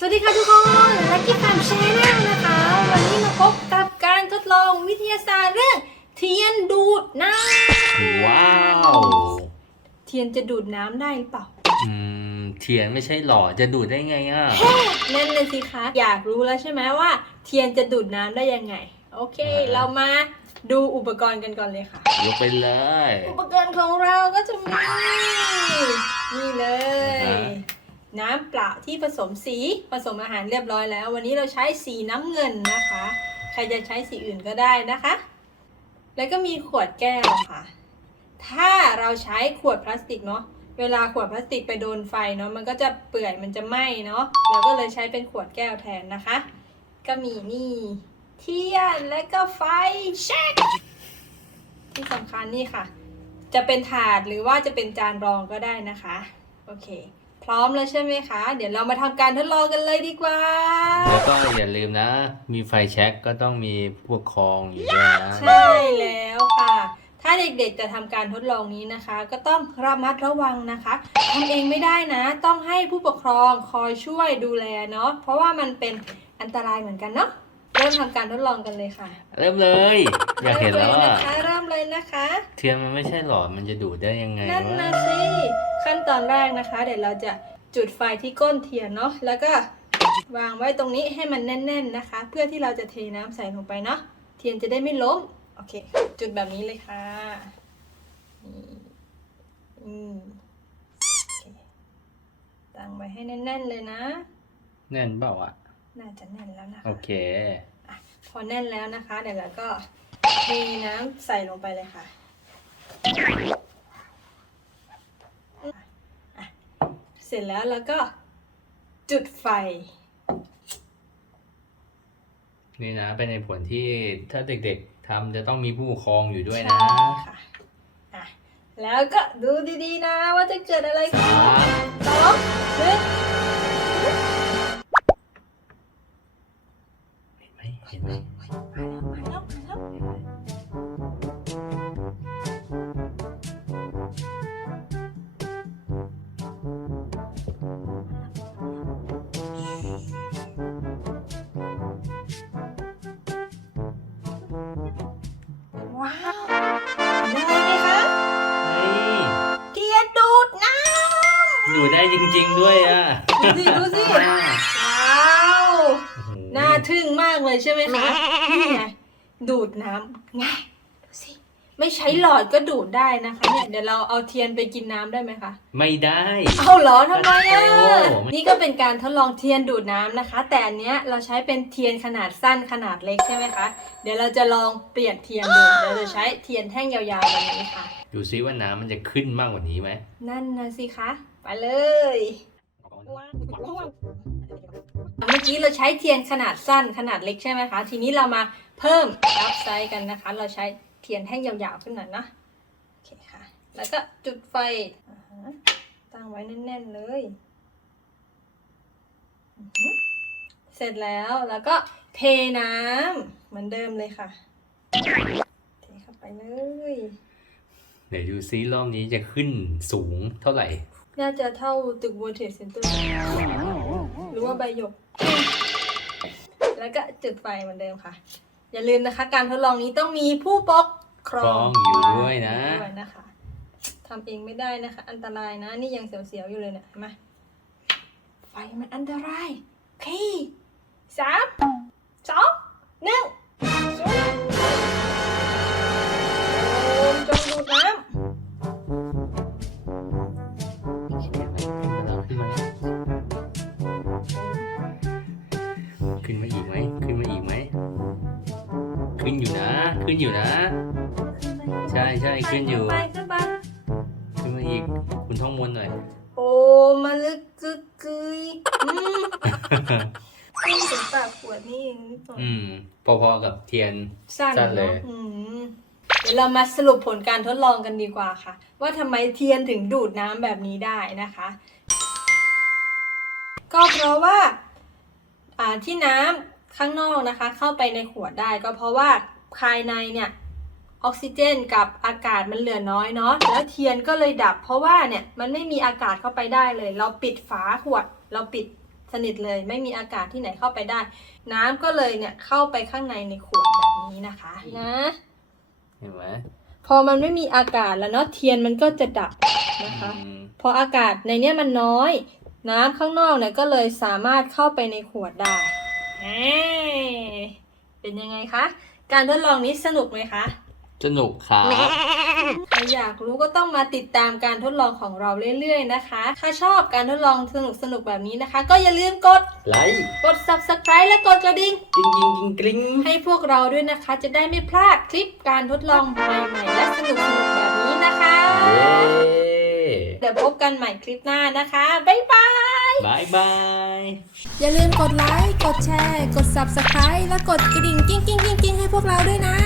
สวัสดีค่ะทุกคนลักกี้ฟาร์มชแนลนะคะ วันนี้มาพบกับการทดลองวิทยาศาสตร์เรื่อง เทียนดูดน้ว้าวำเทียนจะดูดน้ำได้หรือเปล่าอืมเทียนไม่ใช่หล่อจะดูดได้ไงอะนั่นเลยสิคะอยากรู้แล้วใช่ไหมว่า เทียนจะดูดน้ำได้ยังไง โอเคอ่าเรามาดูอุปกรณ์กันก่อนเลยค่ะยกไปเลย อุปกรณ์ของเราก็จะมีนี่เลยอ่าฮะ น้ำเปล่าที่ผสมสีผสมอาหารเรียบร้อยแล้ว วันนี้เราใช้สีน้ำเงินนะคะ ใครจะใช้สีอื่นก็ได้นะคะ แล้วก็มีขวดแก้วค่ะ ถ้าเราใช้ขวดพลาสติกเนาะเวลาขวดพลาสติกไปโดนไฟเนาะมันก็จะเปื่อยมันจะไหม้เนาะเราก็เลยใช้เป็นขวดแก้วแทนนะคะ ก็มีนี่เทียนและก็ไฟแช็กที่สำคัญนี่ค่ะ จะเป็นถาดหรือว่าจะเป็นจานรองก็ได้นะคะ โอเค พร้อมแล้วใช่ไหมคะ เดี๋ยวเรามาทำการทดลองกันเลยดีกว่า แล้วก็อย่าลืมนะ มีไฟแช็กก็ต้องมีผู้ปกครองอยู่ด้วยนะใช่แล้วค่ะ ถ้าเด็กๆจะทำการทดลองนี้นะคะ ก็ต้องระมัดระวังนะคะทำเองไม่ได้นะ ต้องให้ผู้ปกครองคอยช่วยดูแลเนาะเพราะว่ามันเป็นอันตรายเหมือนกันเนาะ เริ่มทำการทดลองกันเลยค่ะเริ่มเลย อยากเห็นแล้วริ่มอะยนะคะเริ่มเลยนะคะ เทียนมันไม่ใช่หล่อมันจะดูดได้ยังไงนั่นวะนะสิขั้นตอนแรกนะคะ เดี๋ยวเราจะจุดไฟที่ก้นเทียนเนาะแล้วก็วางไว้ตรงนี้ให้มันแน่น ๆนะคะ เพื่อที่เราจะเทน้ำใส่ลงไปเนาะเทียนจะได้ไม่ล้มโอเค จุดแบบนี้เลยค่ะนี่อืมโอเคตั้งไว้ให้แน่น ๆเลยนะ แน่นเปล่าอะ น่าจะแน่นแล้วนะคะโอเคอะพอแน่นแล้วนะคะ เดี๋ยวเราก็เทน้ำใส่ลงไปเลยค่ะอะ เสร็จแล้วเราก็จุดไฟ นี่นะเป็นในผลที่ถ้าเด็กๆทำจะต้องมีผู้ปกครองอยู่ด้วยนะ ใช่ค่ะอะ แล้วก็ดูดีๆนะว่าจะเกิดอะไรขึ้นสามสองหนึ่ง ได้จริง ๆ ด้วยอะำดูสิดูสิอ่าว้าวโอ้โหน่าทึ่งมากเลยใช่ไหมคะนี่ไงดูดน้ำไงดูสิ ไม่ใช้หลอดก็ดูดได้นะคะเนี่ยเดี๋ยวเราเอาเทียนไปกินน้ำได้ไหมคะ ไม่ได้ เอาเหรอทำไมอะ โอ้โหนี่ก็เป็นการทดลองเทียนดูดน้ำนะคะ แต่อันเนี้ยเราใช้เป็นเทียนขนาดสั้นขนาดเล็กใช่ไหมคะ เดี๋ยวเราจะลองเปลี่ยนเทียนดูเดี๋ยวจะใช้เทียนแท่งยาวๆแบบนี้ค่ะ ดูซิว่าน้ำมันจะขึ้นมากกว่านี้ไหมนั่นนะสิคะ ไปเลย เมื่อกี้เราใช้เทียนขนาดสั้นขนาดเล็กใช่ไหมคะ ทีนี้เรามาเพิ่มรับไซส์กันนะคะ เราใช้เทียนแท่งยาวๆขึ้นหน่อยนะโอเคค่ะ แล้วก็จุดไฟอ่าฮะตั้งไว้แน่นๆเลยอือหือเสร็จแล้วแล้วก็เทน้ำเหมือนเดิมเลยค่ะ เทเข้าไปเลยเดี๋ยวดูซิรอบนี้จะขึ้นสูงเท่าไหร่ น่าจะเท่าตึก World Trade Center หรือว่าใบหยก แล้วก็จุดไฟเหมือนเดิมค่ะ อย่าลืมนะคะ การทดลองนี้ต้องมีผู้ปก ครองครองอยู่ด้วยนะอยู่ด้วยนะคะทำเองไม่ได้นะคะ อันตรายนะ นี่ยังเสียวๆอยู่เลยเนี่ยเห็นไหมไฟมันอันตรายโอเคสามสองหนึ่งศูนย์โอมจงดูดน้ำขึ้นมาอีกไหมขึ้นมาอีกไหม ขึ้นอยู่นะ ขึ้นอยู่นะใช่ใช่ขึ้นอยู่ ไปขึ้นไปขึ้นมาอีก คุณท่องมนต์หน่อย โอ้มาลึกกึกกึยอืมขึ้นถึงปากขวดนี่เองนิดหน่อยอืม พอๆกับเทียน สั้นสั้นเลยเนาะอืมเดี๋ยวเรามาสรุปผลการทดลองกันดีกว่าค่ะ ว่าทำไมเทียนถึงดูดน้ำแบบนี้ได้นะคะ ก็เพราะว่าอ่าที่น้ำข้างนอกนะคะ เข้าไปในขวดได้ก็เพราะว่าภายในเนี่ย ออกซิเจนกับอากาศมันเหลือน้อยเนาะแล้วเทียนก็เลยดับ เพราะว่าเนี่ยมันไม่มีอากาศเข้าไปได้เลย เราปิดฝาขวด เราปิดสนิทเลย ไม่มีอากาศที่ไหนเข้าไปได้ น้ำก็เลยเนี่ยเข้าไปข้างในในขวดแบบนี้นะคะนะเห็นไหมพอมันไม่มีอากาศแล้วเนาะเทียนมันก็จะดับนะคะอืมพออากาศในเนี้ยมันน้อย น้ำข้างนอกเนี่ยก็เลยสามารถเข้าไปในขวดได้เอ้เป็นยังไงคะการทดลองนี้สนุกไหมคะ สนุกครับใครอยากรู้ก็ต้องมาติดตามการทดลองของเราเรื่อยๆนะคะ ถ้าชอบการทดลองสนุกๆแบบนี้นะคะ ก็อย่าลืมกด ไลค์กด subscribe และกดกระดิ่งกริ๊งกริ๊งกริ๊งกริ๊งให้พวกเราด้วยนะคะ จะได้ไม่พลาดคลิปการทดลองใหม่ๆและสนุกๆแบบนี้นะคะเย้เดี๋ยวพบกันใหม่คลิปหน้านะคะ บ๊ายบาย บายบาย อย่าลืมกดไลค์ กดแชร์ กด subscribe และกดกระดิ่งกิ้งกิ้งกิ้งกิ้งให้พวกเราด้วยนะ